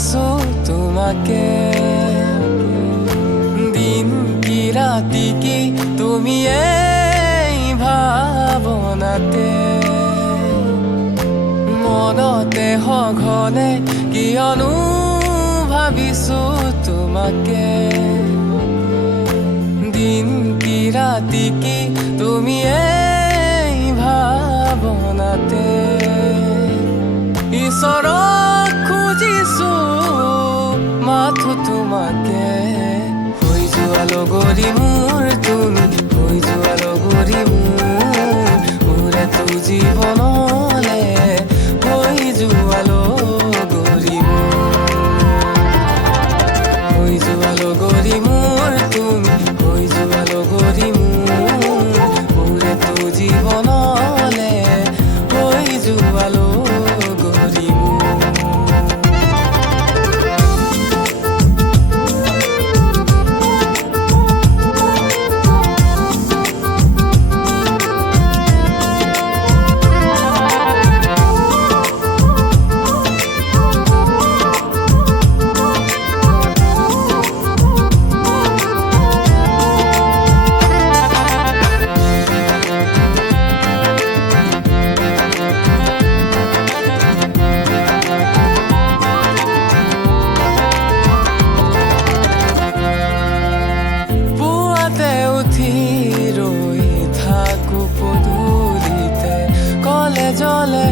ভাবিছো তোমাকে দিন কি রাতি কি তুমি এই ভাবনাতে মনতে সঘনে কিয়নো ভাবিছো তোমাকে দিন কি রাতি কি তুমি এই ভাবনাতে ঈশ্বৰক খুজিছো মাথো তোমাকে হৈ যোৱা লগৰী মোৰ তুমি হৈ যোৱা লগৰী মোৰে তো জীৱনলে হৈ যোৱা লগৰী হৈ যোৱা লগৰী মোৰ তুমি হৈ যোৱা লগৰী মোৰে তো জীৱনলে হৈ যোৱা লগৰী জলে